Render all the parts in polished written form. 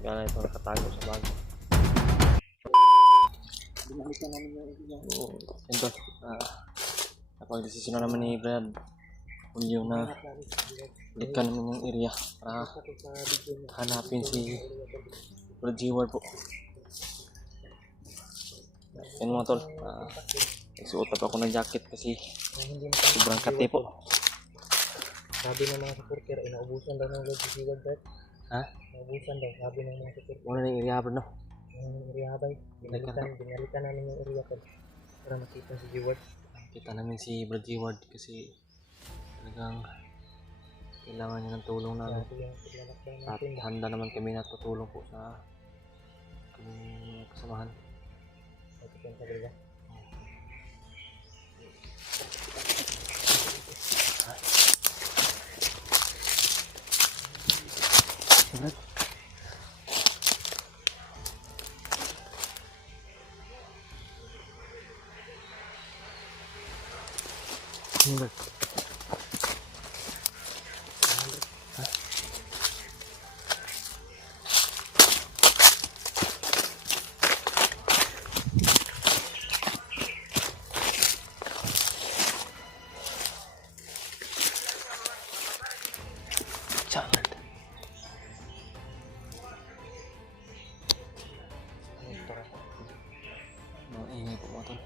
Kaya ito nakatago sa bag. Binalikan namin yung area. Oo, ito. Napag-desisyon na naman ni Brad. Kung yung na balikan namin yung area para hanapin si Brad G-Ward po. Yan mga tol. Nagsuot pa ako ng jacket kasi sobrang kate po. Sabi ng mga supporter, inaubusan daw ng Brad G-Ward. Ha? Inaubusan daw, sabi ng mga supporter. Muna na yung area Brad no? Yung area bay, binalikan namin yung area para makita si G-Ward. Kita namin si Brad G-Ward kasi talagang kailangan niya ng tulong namin. At handa naman kami na tutulong po sa kaming kasamahan. Jangan. Ingay po mga tol.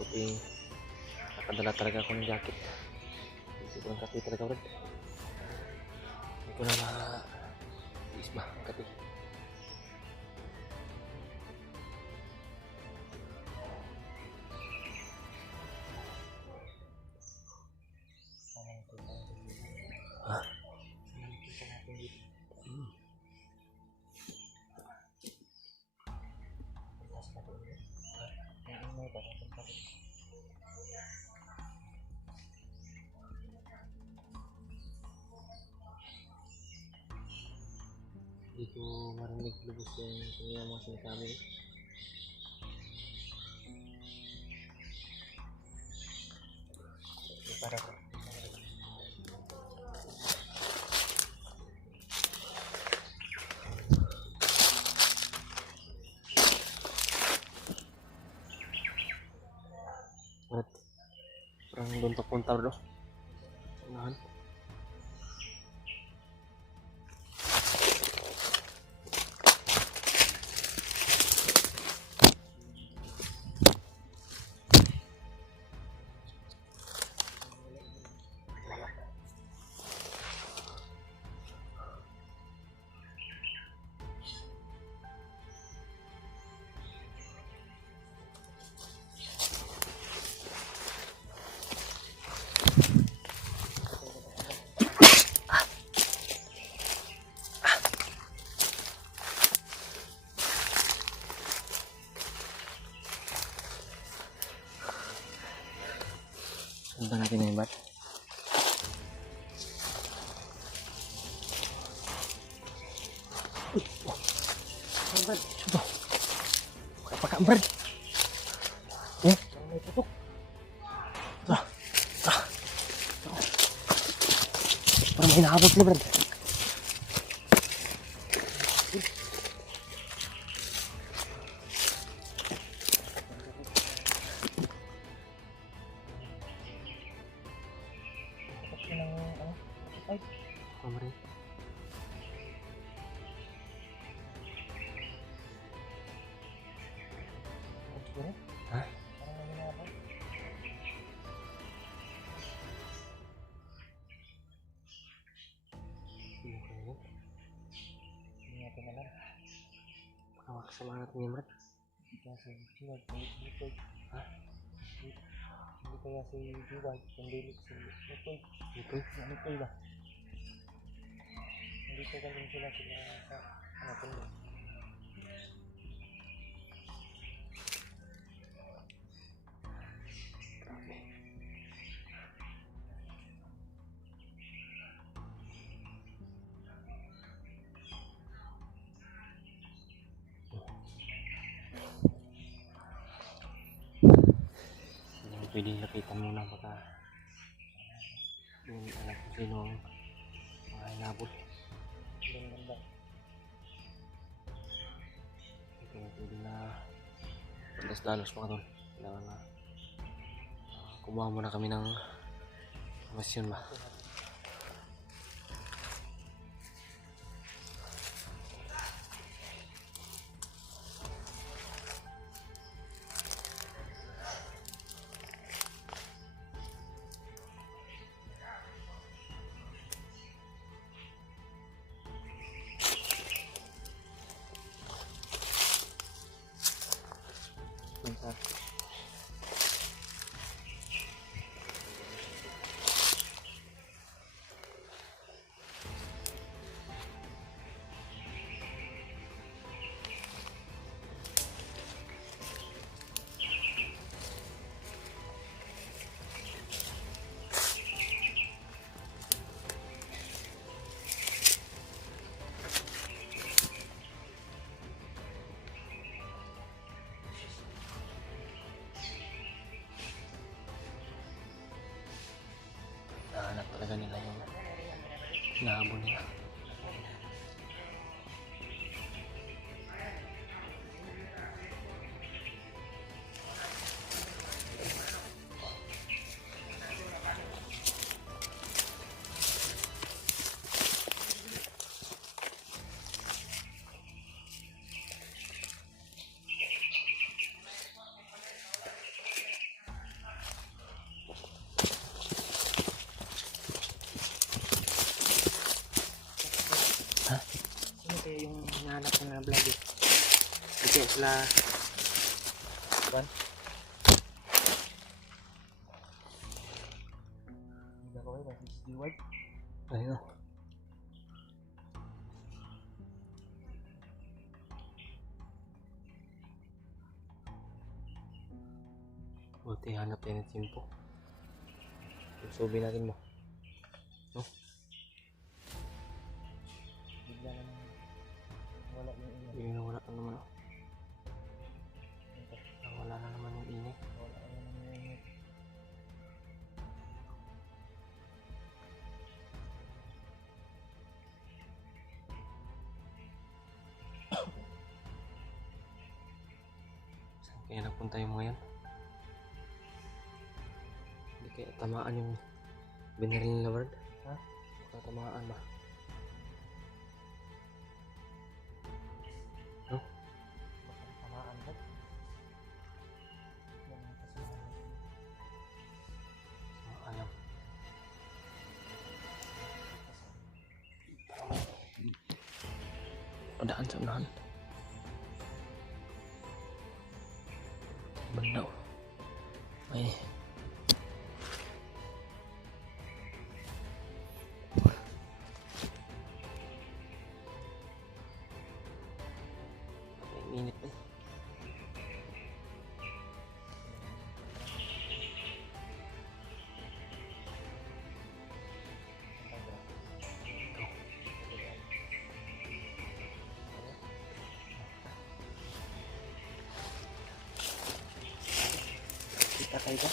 Buti nakadala talaga ako ng jacket. Sobrang kati talaga Brad. Hindi ko na ma-is ba ang kati. Hindi ko marinig lubos yung kanina mga sinasabi. Para ko. At parang doon papunta bro. Unahan. Sundan natin na yung bat. Brad, ito. Pakapaka Brad. Eh? May tutok. Parang may nahabot na Brad. Kamari. Hah? Baka makasama natin yung Brad. Kasi G-Ward, Lipod. Hah? Hindi kaya si G-Ward, kundi si Lipod. Lipod ba? Hindi ko galing sila sa kundi. pwedeng lapitan muna baka hindi alam kung sino ang mga hinabol. Kaya pwede na dalos mga tol. Kailangan na kumuha muna kami ng masyon ba. Nahanap talaga nila yung hinahabol nila. Ano kaya yung hinahanap ng mga vlogger? Ito sila Juan? Hindi ako kayo kasi si Ward. Ayun. Buti hanap tayo ng simpo. Susubi natin mo. No? Bigla naman wala yung ingay. Hindi na wala na naman. Wala na naman yung ingay. Wala naman yung ingay. Saan kaya nagpunta yung mga yan? Hindi kaya tamaan yung binaril nila, Ward? Ha? Baka tamaan ba? Baka tamaan ba? Yan ang kasalanan. Alam. Padaan sa unahan. Benda. Ay. Init eh. Kita kayo ba?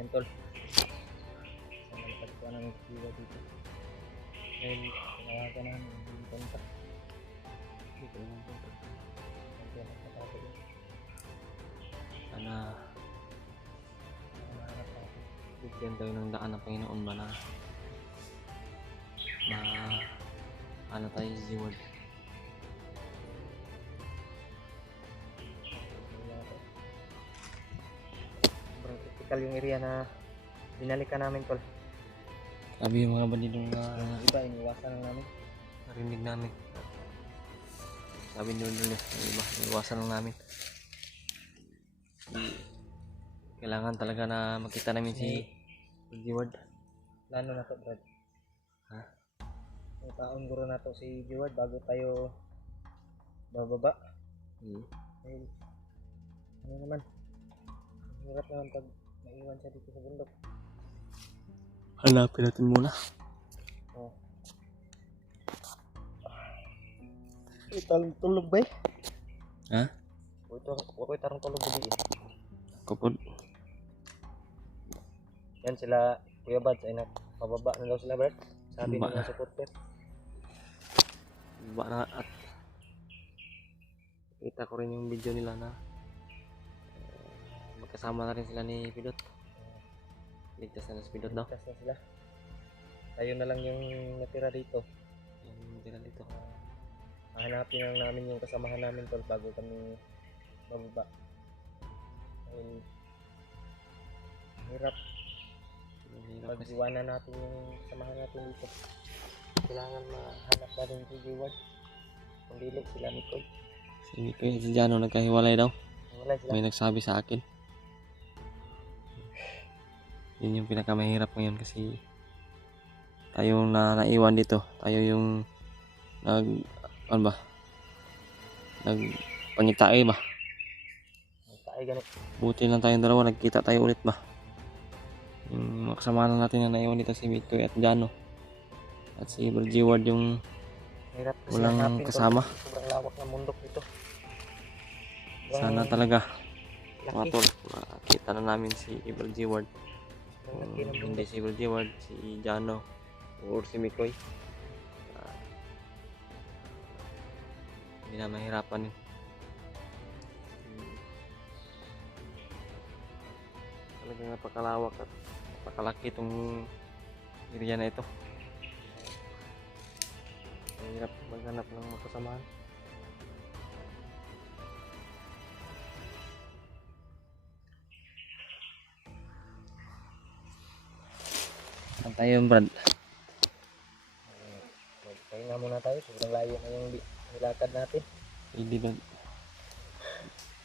Yan tol. Nalipad ko ng siwa dito. Ngayon, tinawagan namin yung kontak. Dito yung punta. Kaya nakatapo yun. Sana Nakahanap natin. bigyan tayo ng daan ng Panginoon ba na ano tayo sa G-Word. Sobrang critical yung area na binalikan namin tol. Sabi yung mga bandidong Yung iba, iniwasan lang namin. narinig namin. Sabi nyo dun yung iba, iwasan lang namin. Kailangan talaga na makita namin si G-Word. Plano na to Brad. Ha? Yung taon guro na to si Jeward bago tayo bababa. Dahil ano naman, hirap naman pag naiwan siya dito sa bundok. Hanapin natin muna. Oh. Tulog ba eh? Ha? Huwag tarong tulog ba eh? Kupod. Yan sila Kuya Bads ay pababa na daw sila Brad. Sabi Baba ng na. supporter. Baba na at kita ko rin yung video nila na magkasama na rin sila ni Pidot. Ligtas na si Pidot daw. Ligtas na sila. Tayo na lang yung natira dito. Yung tira dito. Hahanapin lang namin yung kasamahan namin tol bago kami bababa. Dahil hirap Mahirap kasi. pag-iwanan natin yung kasamahan natin dito. Kailangan mahanap natin si Jeward. Kung dili sila ni Koy. Si Mikoy at si Jano nagkahiwalay daw. Wala sila. May nagsabi sa akin. Yun yung pinakamahirap ngayon kasi tayo na naiwan dito. Tayo yung ano ba? Pangitae ba? Tayo ganit. Buti lang tayong dalawa, nagkita tayo ulit ba? Yung kasama na natin na naiwan dito si Mikoy at Jano. At si G-Word yung Hirap kasi walang hanapin, kasama. tol. Sobrang lawak ng bundok dito. Sana talaga mga Laki. tol, makita na namin si G-Word. Sobrang laki ng Hindi bundok. si G-Word, si Jano or si Mikoy. Hindi na mahirapan yun. Talagang napakalawak at napakalaki itong area na ito. Mahirap maghanap ng makasamahan. Saan tayo yung Brad? Magpahinga muna tayo. Sobrang layo na yung nilakad natin. Hindi ba?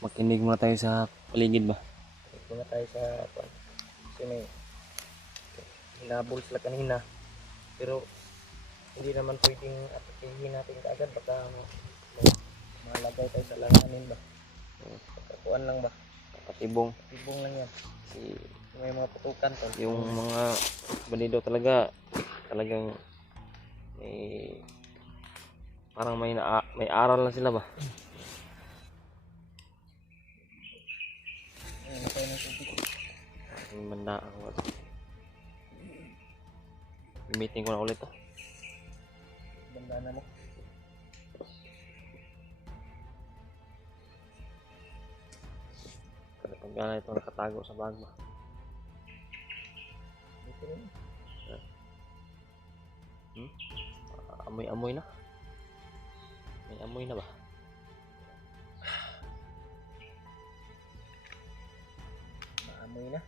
Makinig muna tayo sa paligid ba? Balik muna tayo sa kwan. Kasi may hinabol sila kanina. Pero hindi naman pwedeng atakihin natin kaagad. Baka malagay tayo sa langanin ba? Pagkakuan lang ba? Patibong. Tibong lang yan. Si May mga putukan to. yung mga bandido talagang parang may aral na sila ba? Ayun, tayo ng tubig. Aking manda ako. Meeting ko na ulit to. Banda na mo. Pag gana ito nakatago sa bag ba? Dito rin. Amoy-amoy na. May amoy na ba? Maamoy na.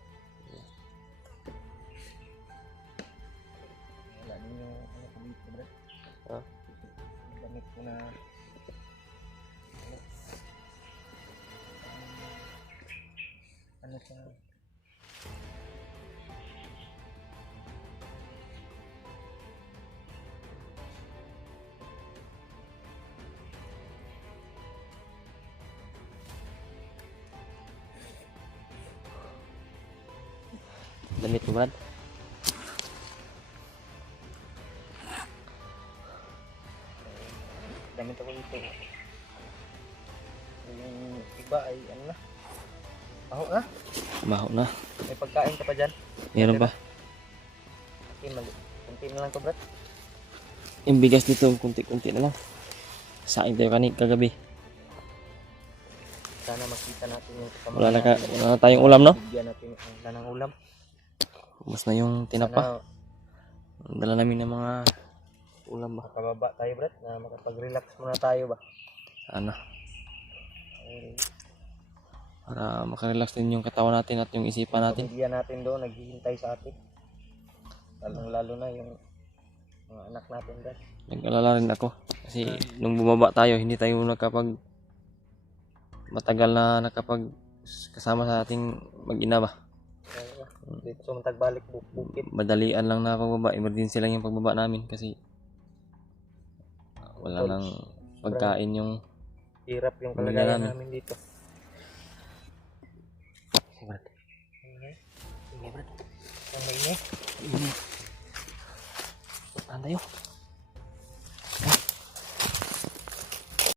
Wala din yung ano ko dito bro. Ha? Yung damit ko na ano sa Damit mo Brad? damit ako dito. Yung iba ay ano na. Baho na. Baho na. May pagkain ka pa dyan? Meron pa. Okay, kunti na lang to, Brad. Yung bigas dito, kunti-kunti na lang. Saing tayo kagabi. Sana makita natin yung kasama. Wala na tayong ulam, no? Bigyan natin wala ng ulam. Mas na yung tinapa. Sana Dala namin ng mga ulam ba. makababa tayo, Brad, na makapag-relax muna tayo ba. Sana. Eh, Para makarelax din yung katawan natin at yung isipan natin. pamilya natin doon, naghihintay sa atin. Lalo na yung mga anak natin, Brad. Nag-alala rin ako. Kasi nung bumaba tayo, hindi tayo matagal na nakapag kasama sa ating mag-ina ba. Dito sa Tagbalik bukit. Madalian lang na pagbaba. Emergency lang yung pagbaba namin kasi wala nang pagkain yung Hirap yung pamilya kalagayan namin. namin dito. Sige, Brad. Sige, Brad. Ang mainit. Tahan tayo.